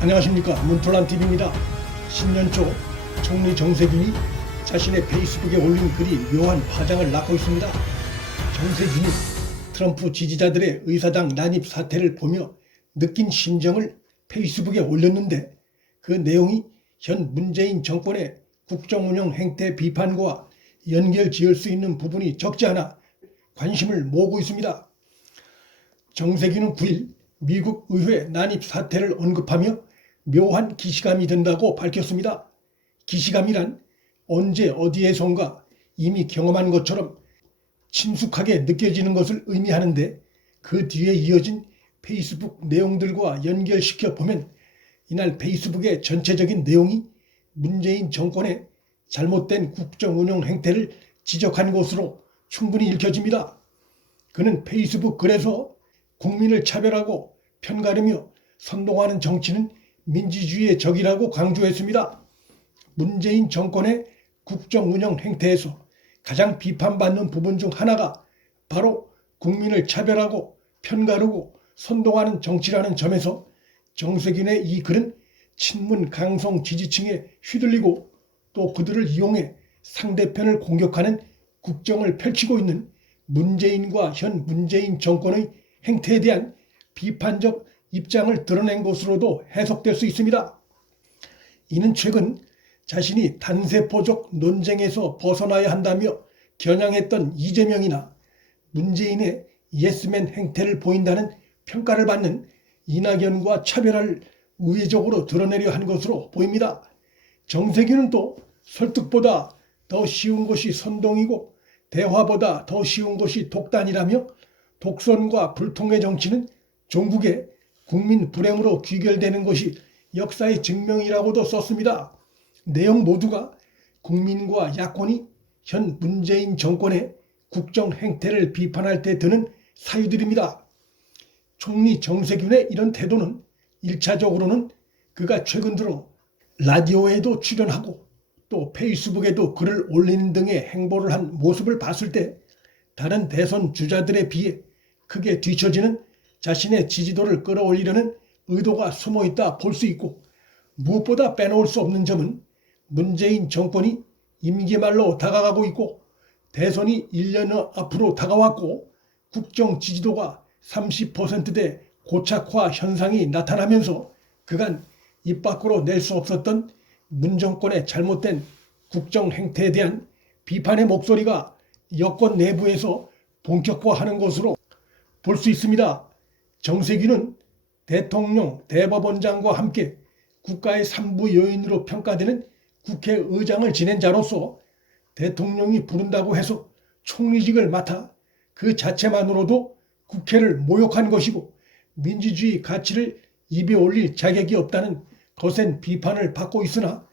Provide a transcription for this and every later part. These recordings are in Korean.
안녕하십니까, 문톨란TV입니다. 신년 초 총리 정세균이 자신의 페이스북에 올린 글이 묘한 파장을 낳고 있습니다. 정세균이 트럼프 지지자들의 의사당 난입 사태를 보며 느낀 심정을 페이스북에 올렸는데, 그 내용이 현 문재인 정권의 국정운영 행태 비판과 연결 지을 수 있는 부분이 적지 않아 관심을 모으고 있습니다. 정세균은 9일 미국 의회 난입 사태를 언급하며 묘한 기시감이 든다고 밝혔습니다. 기시감이란 언제 어디에선가 이미 경험한 것처럼 친숙하게 느껴지는 것을 의미하는데, 그 뒤에 이어진 페이스북 내용들과 연결시켜 보면 이날 페이스북의 전체적인 내용이 문재인 정권의 잘못된 국정운영 행태를 지적한 것으로 충분히 읽혀집니다. 그는 페이스북 글에서 국민을 차별하고 편가르며 선동하는 정치는 민주주의의 적이라고 강조했습니다. 문재인 정권의 국정운영 행태에서 가장 비판받는 부분 중 하나가 바로 국민을 차별하고 편가르고 선동하는 정치라는 점에서 정세균의 이 글은 친문 강성 지지층에 휘둘리고 또 그들을 이용해 상대편을 공격하는 국정을 펼치고 있는 문재인과 현 문재인 정권의 행태에 대한 비판적 입장을 드러낸 것으로도 해석될 수 있습니다. 이는 최근 자신이 단세포적 논쟁에서 벗어나야 한다며 겨냥했던 이재명이나 문재인의 예스맨 행태를 보인다는 평가를 받는 이낙연과 차별을 우회적으로 드러내려 한 것으로 보입니다. 정세균은 또 설득보다 더 쉬운 것이 선동이고 대화보다 더 쉬운 것이 독단이라며 독선과 불통의 정치는 종국의 국민 불행으로 귀결되는 것이 역사의 증명이라고도 썼습니다. 내용 모두가 국민과 야권이 현 문재인 정권의 국정 행태를 비판할 때 드는 사유들입니다. 총리 정세균의 이런 태도는 1차적으로는 그가 최근 들어 라디오에도 출연하고 또 페이스북에도 글을 올리는 등의 행보를 한 모습을 봤을 때 다른 대선 주자들에 비해 크게 뒤처지는 자신의 지지도를 끌어올리려는 의도가 숨어 있다 볼 수 있고, 무엇보다 빼놓을 수 없는 점은 문재인 정권이 임기 말로 다가가고 있고 대선이 1년 앞으로 다가왔고 국정 지지도가 30%대 고착화 현상이 나타나면서 그간 입 밖으로 낼 수 없었던 문 정권의 잘못된 국정 행태에 대한 비판의 목소리가 여권 내부에서 본격화하는 것으로 볼 수 있습니다. 정세균은 대통령, 대법원장과 함께 국가의 3부 요인으로 평가되는 국회의장을 지낸 자로서 대통령이 부른다고 해서 총리직을 맡아 그 자체만으로도 국회를 모욕한 것이고 민주주의 가치를 입에 올릴 자격이 없다는 거센 비판을 받고 있으나,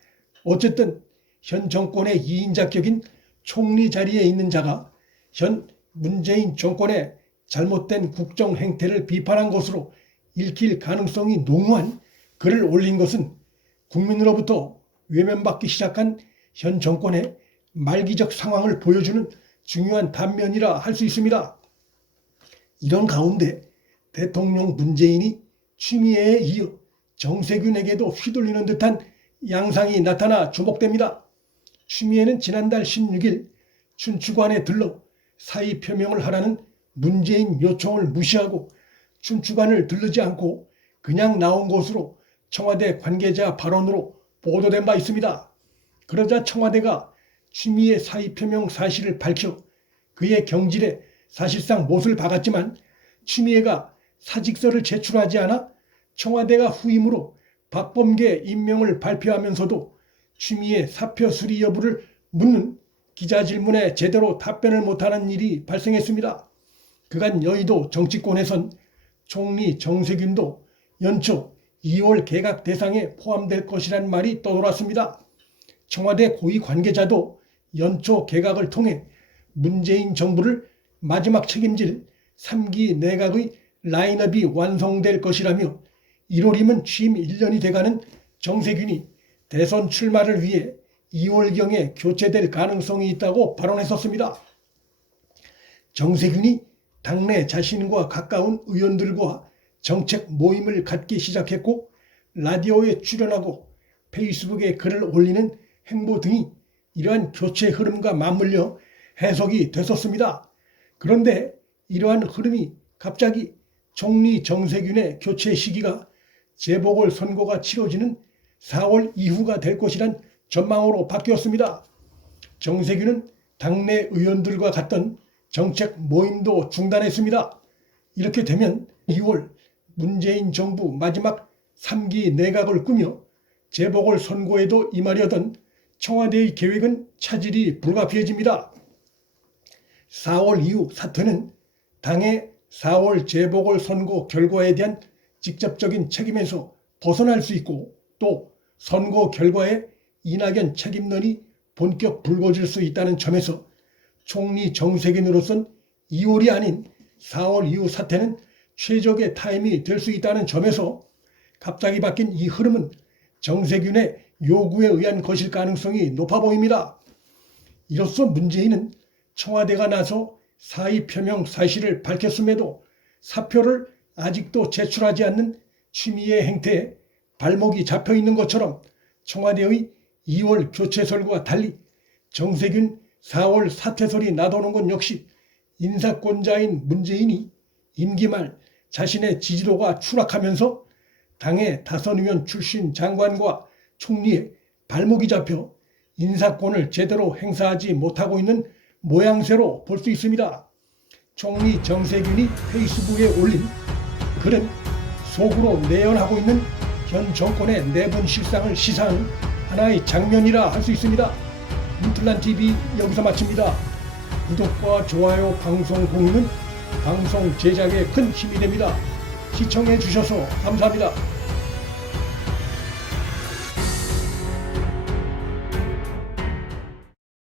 어쨌든 현 정권의 2인자격인 총리 자리에 있는 자가 현 문재인 정권의 잘못된 국정 행태를 비판한 것으로 읽힐 가능성이 농후한 글을 올린 것은 국민으로부터 외면받기 시작한 현 정권의 말기적 상황을 보여주는 중요한 단면이라 할 수 있습니다. 이런 가운데 대통령 문재인이 추미애에 이어 정세균에게도 휘둘리는 듯한 양상이 나타나 주목됩니다. 추미애는 지난달 16일 춘추관에 들러 사의 표명을 하라는 문재인 요청을 무시하고 춘추관을 들르지 않고 그냥 나온 것으로 청와대 관계자 발언으로 보도된 바 있습니다. 그러자 청와대가 추미애 사의 표명 사실을 밝혀 그의 경질에 사실상 못을 박았지만, 추미애가 사직서를 제출하지 않아 청와대가 후임으로 박범계 임명을 발표하면서도 추미애 사표 수리 여부를 묻는 기자 질문에 제대로 답변을 못하는 일이 발생했습니다. 그간 여의도 정치권에선 총리 정세균도 연초 2월 개각 대상에 포함될 것이란 말이 떠돌았습니다. 청와대 고위 관계자도 연초 개각을 통해 문재인 정부를 마지막 책임질 3기 내각의 라인업이 완성될 것이라며 1월이면 취임 1년이 돼가는 정세균이 대선 출마를 위해 2월경에 교체될 가능성이 있다고 발언했었습니다. 정세균이 당내 자신과 가까운 의원들과 정책 모임을 갖기 시작했고, 라디오에 출연하고 페이스북에 글을 올리는 행보 등이 이러한 교체 흐름과 맞물려 해석이 됐었습니다. 그런데 이러한 흐름이 갑자기 총리 정세균의 교체 시기가 재보궐선거가 치러지는 4월 이후가 될 것이란 전망으로 바뀌었습니다. 정세균은 당내 의원들과 갔던 정책 모임도 중단했습니다. 이렇게 되면 2월 문재인 정부 마지막 3기 내각을 꾸며 재보궐선거에도 임하려던 청와대의 계획은 차질이 불가피해집니다. 4월 이후 사퇴는 당의 4월 재보궐선거 결과에 대한 직접적인 책임에서 벗어날 수 있고 또 선거 결과에 이낙연 책임론이 본격 불거질 수 있다는 점에서 총리 정세균으로선 2월이 아닌 4월 이후 사퇴는 최적의 타임이 될 수 있다는 점에서 갑자기 바뀐 이 흐름은 정세균의 요구에 의한 것일 가능성이 높아 보입니다. 이로써 문재인은 청와대가 나서 사의 표명 사실을 밝혔음에도 사표를 아직도 제출하지 않는 취미의 행태에 발목이 잡혀 있는 것처럼 청와대의 2월 교체설과 달리 정세균 4월 사퇴설이 나도는 건 역시 인사권자인 문재인이 임기 말 자신의 지지도가 추락하면서 당의 다선 의원 출신 장관과 총리의 발목이 잡혀 인사권을 제대로 행사하지 못하고 있는 모양새로 볼 수 있습니다. 총리 정세균이 페이스북에 올린 글은 속으로 내연하고 있는 현 정권의 내분 실상을 시사하는 하나의 장면이라 할 수 있습니다. 문틀란TV 여기서 마칩니다. 구독과 좋아요, 방송 공유는 방송 제작에 큰 힘이 됩니다. 시청해 주셔서 감사합니다.